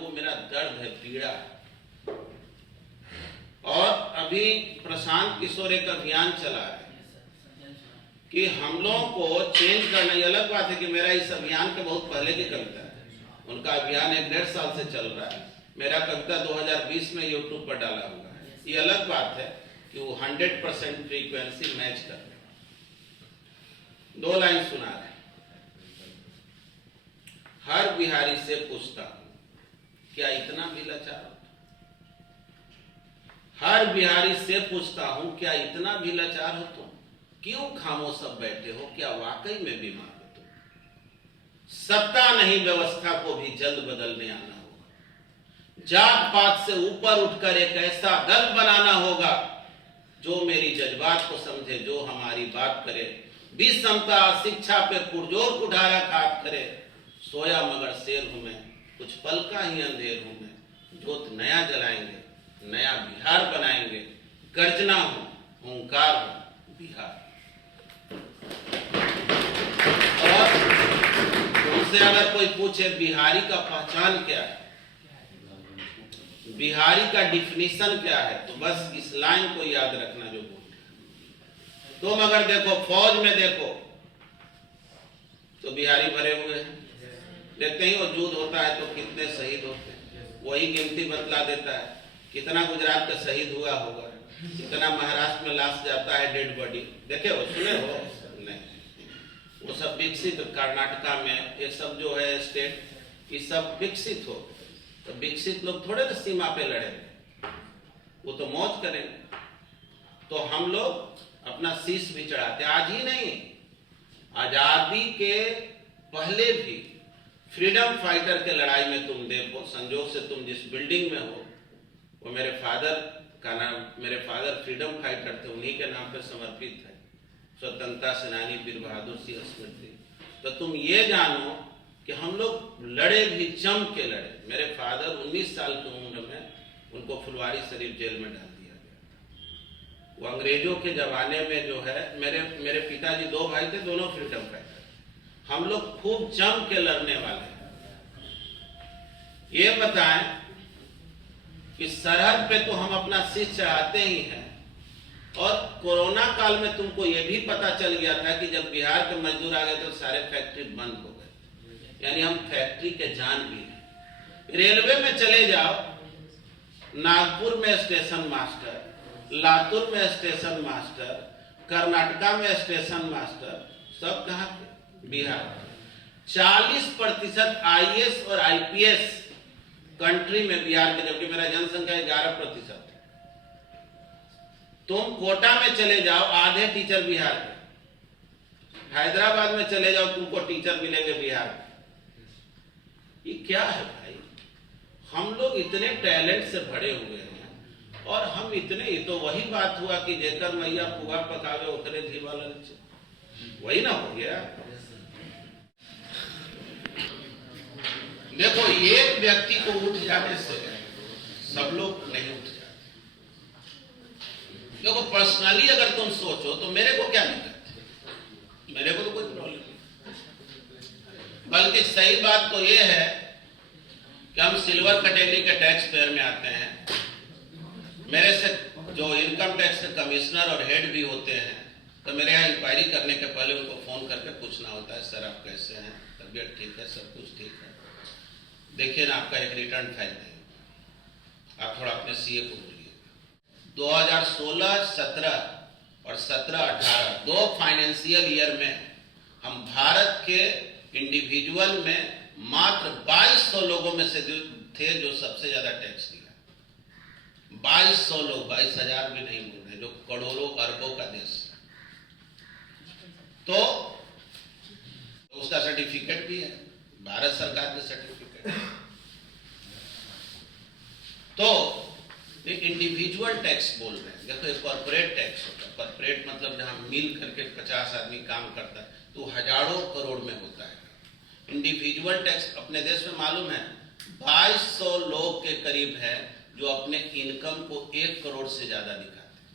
वो मेरा दर्द है, पीड़ा है। और अभी प्रशांत किशोर एक अभियान चला है कि हम लोगों को चेंज करना। ये अलग बात है कि मेरा इस अभियान के बहुत पहले की कविता है, उनका अभियान 1-1.5 साल से चल रहा है। मेरा कविता 2020 में यूट्यूब पर डाला हुआ है। ये अलग बात है कि वो 100% फ्रीक्वेंसी मैच कर रहे। 2 लाइन सुना रहे। हर बिहारी से पूछता हूं, क्या इतना भी लाचार हो? हर बिहारी से पूछता हूं, क्या इतना भी लाचार हो तुम? क्यों खामोश सब बैठे हो? क्या वाकई में बीमार हो तुम? सत्ता नहीं, व्यवस्था को भी जल्द बदलने आना होगा। जात पात से ऊपर उठकर एक ऐसा दल बनाना होगा जो मेरी जज्बात को समझे, जो हमारी बात करे। विषमता शिक्षा पे पुरजोर कुठारा खात करे। सोया मगर शेर हूं मैं, कुछ पल का ही अंधेर हूं मैं। जोत नया जलाएंगे, नया बिहार बनाएंगे। गर्जना हूं, हुंकार हूं, बिहार। और तुमसे अगर कोई पूछे बिहारी का पहचान क्या है, बिहारी का डिफिनीशन क्या है, तो बस इस लाइन को याद रखना जो बोल रहे। तुम अगर देखो फौज में देखो तो बिहारी भरे हुए हैं। देखते ही और युद्ध होता है तो कितने शहीद होते हैं, वही गिनती बतला देता है। कितना गुजरात का शहीद हुआ होगा, कितना महाराष्ट्र में लाश जाता है, डेड बॉडी देखे हो, सुने हो? नहीं। वो सब विकसित, कर्नाटका में ये सब जो है स्टेट, ये सब विकसित हो, तो विकसित लोग थोड़े ना सीमा पे लड़े, वो तो मौज करेंगे। तो हम लोग अपना शीश भी चढ़ाते, आज ही नहीं, आजादी के पहले भी फ्रीडम फाइटर के लड़ाई में तुम देखो। संजोग से तुम जिस बिल्डिंग में हो वो मेरे फादर का नाम, मेरे फादर फ्रीडम फाइटर थे, उन्हीं के नाम पर समर्पित है, स्वतंत्रता सेनानी वीर बहादुर सिंह स्मृति। तो तुम ये जानो कि हम लोग लड़े भी, जम के लड़े। मेरे फादर 19 साल की उम्र में उनको फुलवारी शरीफ जेल में डाल दिया गया। वो अंग्रेजों के जमाने में जो है, मेरे पिताजी 2 भाई थे, दोनों फ्रीडम फाइटर। हम लोग खूब जम के लड़ने वाले हैं। ये बताएं कि सरहद पे तो हम अपना शीश चढ़ाते ही हैं। और कोरोना काल में तुमको ये भी पता चल गया था कि जब बिहार के मजदूर आ गए तो सारे फैक्ट्री बंद हो गए, यानी हम फैक्ट्री के जान भी हैं। रेलवे में चले जाओ, नागपुर में स्टेशन मास्टर, लातूर में स्टेशन मास्टर, कर्नाटका में स्टेशन मास्टर, सब कहां के? बिहार। 40% आईएएस और आईपीएस कंट्री में बिहार के, जबकि मेरा जनसंख्या 11%। तुम कोटा में चले जाओ, आधे टीचर बिहार के। हैदराबाद में चले जाओ, तुमको टीचर मिलेंगे बिहार के। ये क्या है भाई? हम लोग इतने टैलेंट से भरे हुए हैं और हम इतने, ये तो वही बात हुआ कि जेकर मैया पुआ पकावे ओकरे घी वाला नीचे, वही ना हो गया। देखो, एक व्यक्ति को उठ जाने से सब लोग नहीं उठ जाते। देखो, पर्सनली अगर तुम सोचो तो मेरे को क्या दिक्कत है? मेरे को तो कोई प्रॉब्लम नहीं। बल्कि सही बात तो ये है कि हम सिल्वर कैटेगरी के टैक्स पेयर में आते हैं। मेरे से जो इनकम टैक्स के कमिश्नर और हेड भी होते हैं, तो मेरे यहाँ इंक्वायरी करने के पहले उनको फोन करके पूछना होता है, सर आप कैसे हैं, तबीयत ठीक है, सब कुछ ठीक है? देखिए ना, आपका एक रिटर्न फाइल नहीं, आप थोड़ा अपने सीए को बोलिए। 2016, 17 और 17, 18 2 फाइनेंशियल ईयर में हम भारत के इंडिविजुअल में मात्र 2200 लोगों में से थे जो सबसे ज्यादा टैक्स दिया। 2200 लोग, 22,000 भी नहीं बोल रहे, जो करोड़ों अरबों का देश। तो उसका सर्टिफिकेट भी है, भारत सरकार के सर्टिफिकेट। तो इंडिविजुअल टैक्स बोल रहे हैं। देखो, एक कॉर्पोरेट टैक्स होता है। कॉर्पोरेट मतलब जहां मिल करके 50 आदमी काम करता है, तो हजारों करोड़ में होता है। इंडिविजुअल टैक्स अपने देश में मालूम है 2200 लोग के करीब है जो अपने इनकम को 1 करोड़ से ज्यादा दिखाते हैं।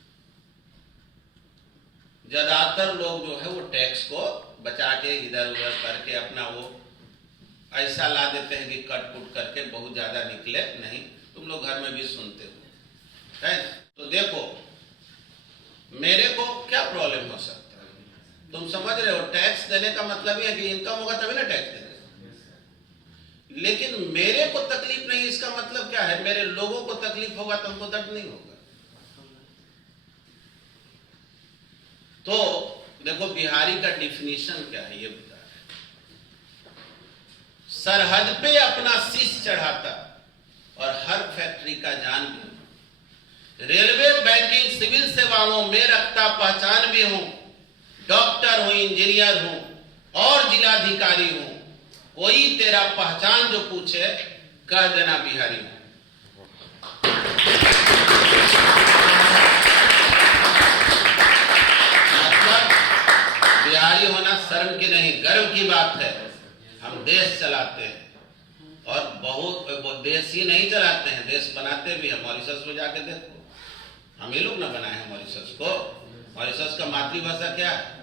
ज्यादातर लोग जो है वो टैक्स को बचा के इधर उधर करके अपना वो ऐसा ला देते हैं कि कट कुट करके बहुत ज्यादा निकले नहीं। तुम लोग घर में भी सुनते हो, है? तो देखो, मेरे को क्या प्रॉब्लम हो सकता है, तुम समझ रहे हो? टैक्स देने का मतलब ही है कि इनकम होगा तभी ना टैक्स देंगे। लेकिन मेरे को तकलीफ नहीं, इसका मतलब क्या है? मेरे लोगों को तकलीफ होगा तो हमको दर्द नहीं होगा। तो देखो, बिहारी का डिफिनीशन क्या है ये बता रहे। सरहद पे अपना शीश चढ़ाता और हर फैक्ट्री का जान भी, रेलवे, बैंकिंग, सिविल सेवाओं में रखता पहचान भी हूं, डॉक्टर हूं, इंजीनियर हूं और जिलाधिकारी हूं। कोई तेरा पहचान जो पूछे कह देना बिहारी हूं। मतलब बिहारी होना शर्म की नहीं, गर्व की बात है। हम देश चलाते हैं और बहुत देश ही नहीं चलाते हैं, देश बनाते भी हैं। मॉरिशस में जाके देखो, हम ही लोग ना बनाए हैं मॉरिशस को। मॉरिशस का मातृभाषा क्या है?